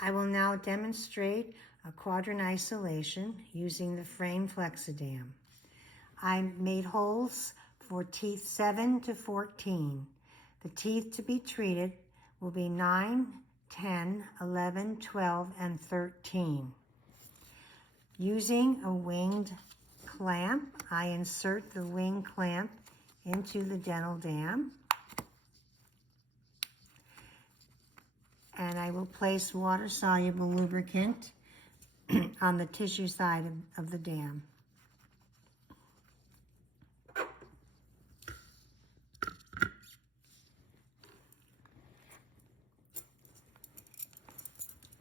I will now demonstrate a quadrant isolation using the frame Flexi. I made holes for teeth 7 to 14. The teeth to be treated will be 9, 10, 11, 12, and 13. Using a winged clamp, I insert the wing clamp into the dental dam, and I will place water-soluble lubricant on the tissue side of the dam.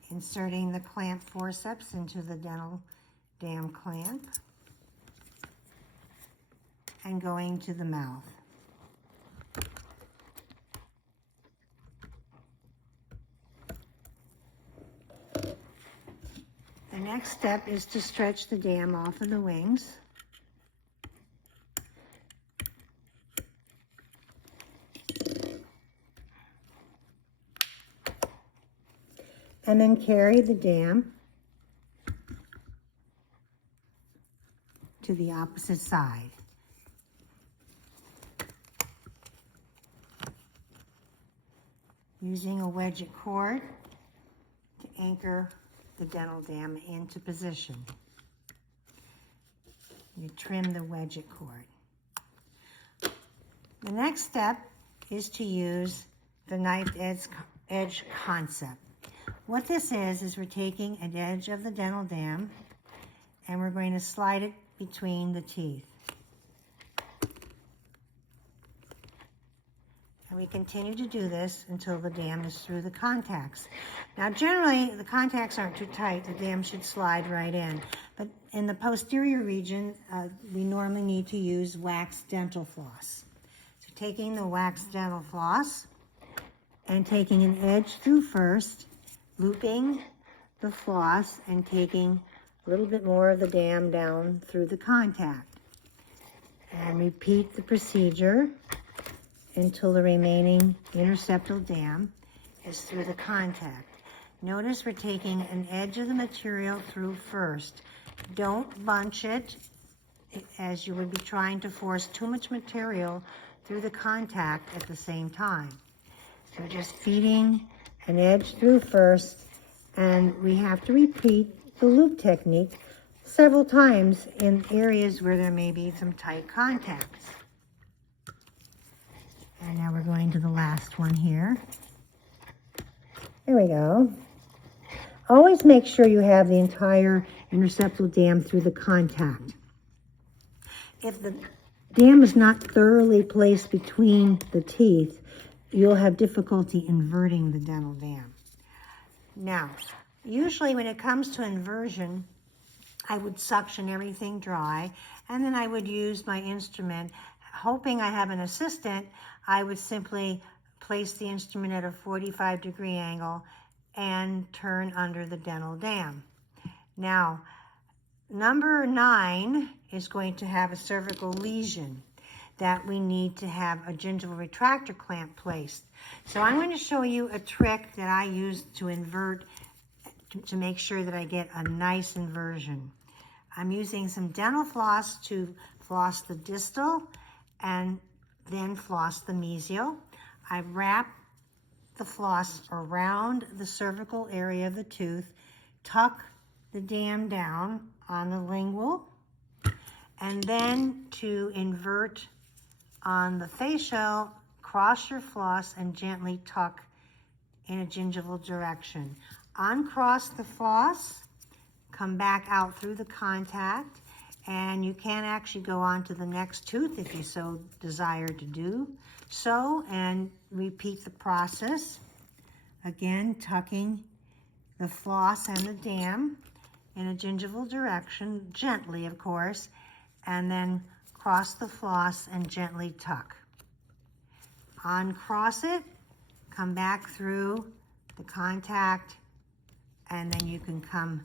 Inserting the clamp forceps into the dental dam clamp and going to the mouth. The next step is to stretch the dam off of the wings. And then carry the dam to the opposite side. Using a wedget cord to anchor the dental dam into position. You trim the wedget cord. The next step is to use the knifed edge concept. What this is we're taking an edge of the dental dam and we're going to slide it between the teeth. And we continue to do this until the dam is through the contacts. Now generally the contacts aren't too tight, the dam should slide right in. But in the posterior region, we normally need to use wax dental floss. So taking the wax dental floss and taking an edge through first, looping the floss and taking a little bit more of the dam down through the contact. And repeat the procedure until the remaining interceptal dam is through the contact. Notice we're taking an edge of the material through first. Don't bunch it as you would be trying to force too much material through the contact at the same time. So just feeding an edge through first, and we have to repeat the loop technique several times in areas where there may be some tight contacts. And now we're going to the last one here. There we go. Always make sure you have the entire interceptal dam through the contact. If the dam is not thoroughly placed between the teeth, you'll have difficulty inverting the dental dam. Now, usually when it comes to inversion, I would suction everything dry, and then I would use my instrument. Hoping I have an assistant, I would simply place the instrument at a 45-degree angle and turn under the dental dam. Now, number 9 is going to have a cervical lesion that we need to have a gingival retractor clamp placed. So I'm going to show you a trick that I use to invert, to make sure that I get a nice inversion. I'm using some dental floss to floss the distal and then floss the mesial. I wrap the floss around the cervical area of the tooth, tuck the dam down on the lingual, and then to invert on the facial, cross your floss and gently tuck in a gingival direction. Uncross the floss, come back out through the contact, and you can actually go on to the next tooth if you so desire to do so, and repeat the process. Again, tucking the floss and the dam in a gingival direction, gently of course, and then cross the floss and gently tuck. Uncross it, come back through the contact, and then you can come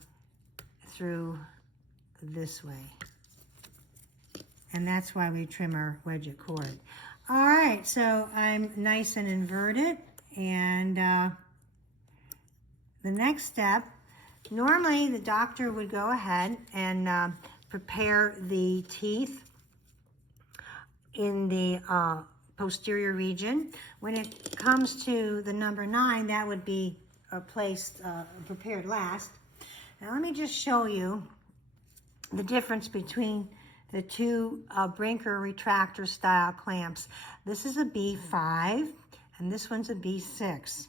through this way. And that's why we trim our wedget cord. All right, so I'm nice and inverted, and the next step, normally the doctor would go ahead and prepare the teeth in the posterior region. When it comes to the number 9, that would be prepared last. Now let me just show you the difference between the two Brinker retractor style clamps. This is a B5 and this one's a B6.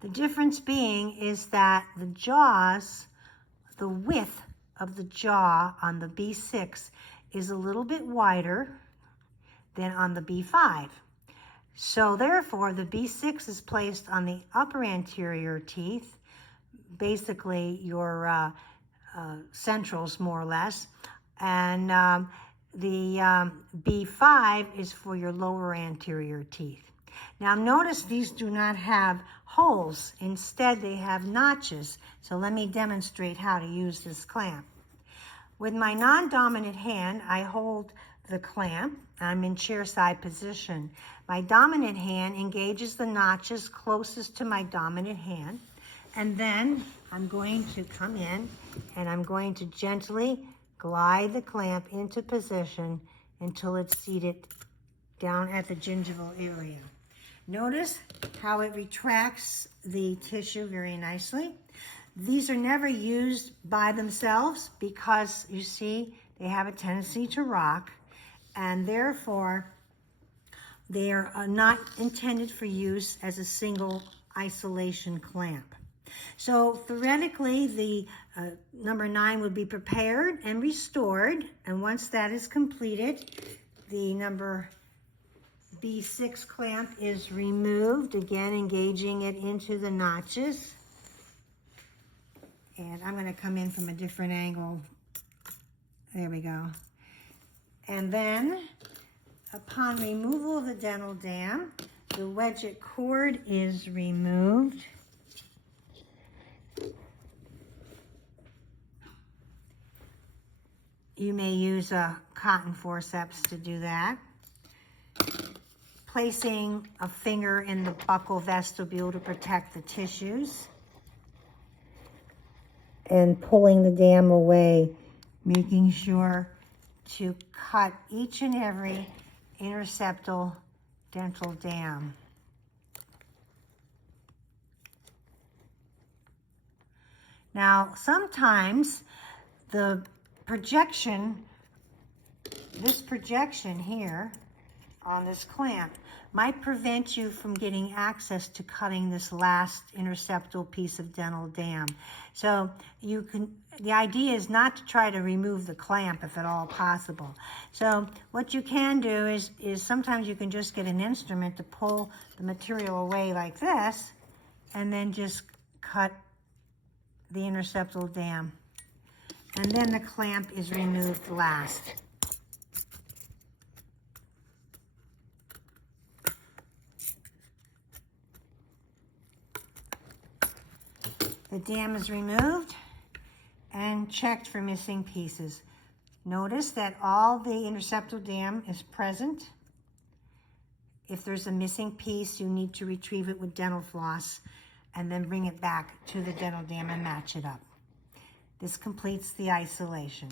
The difference being is that the jaws, the width of the jaw on the B6 is a little bit wider than on the B5. So therefore, the B6 is placed on the upper anterior teeth, basically your centrals more or less, and the B5 is for your lower anterior teeth. Now notice these do not have holes. Instead, they have notches. So let me demonstrate how to use this clamp. With my non-dominant hand, I hold the clamp. I'm in chair side position. My dominant hand engages the notches closest to my dominant hand. And then I'm going to come in and I'm going to gently glide the clamp into position until it's seated down at the gingival area. Notice how it retracts the tissue very nicely. These are never used by themselves because, you see, they have a tendency to rock, and therefore they are not intended for use as a single isolation clamp. So theoretically, the number 9 would be prepared and restored, and once that is completed, the number B6 clamp is removed, again engaging it into the notches. And I'm going to come in from a different angle. There we go. And then, upon removal of the dental dam, the wedget cord is removed. You may use a cotton forceps to do that. Placing a finger in the buccal vestibule to protect the tissues. And pulling the dam away, making sure to cut each and every interceptal dental dam. Now, sometimes the projection, this projection here on this clamp might prevent you from getting access to cutting this last interceptal piece of dental dam. So you can, the idea is not to try to remove the clamp if at all possible. So what you can do is sometimes you can just get an instrument to pull the material away like this and then just cut the interceptal dam. And then the clamp is removed last. The dam is removed and checked for missing pieces. Notice that all the interceptal dam is present. If there's a missing piece, you need to retrieve it with dental floss and then bring it back to the dental dam and match it up. This completes the isolation.